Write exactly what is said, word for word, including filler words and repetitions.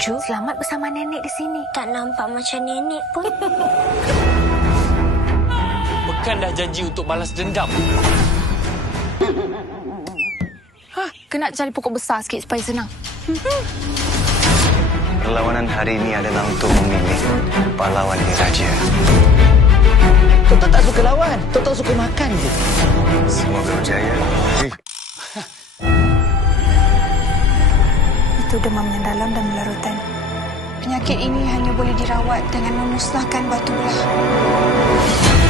Cucu selamat bersama nenek di sini. Tak nampak macam nenek pun. Pekan dah janji untuk balas dendam. Ha, kena cari pokok besar sikit supaya senang. Perlawanan hari ini adalah untuk memilih pahlawan diraja. Tok tak suka lawan. Tok suka makan je. Semoga berjaya. Eh. Itu demam yang dalam dan melarutan. Penyakit ini hanya boleh dirawat dengan memusnahkan batu belah.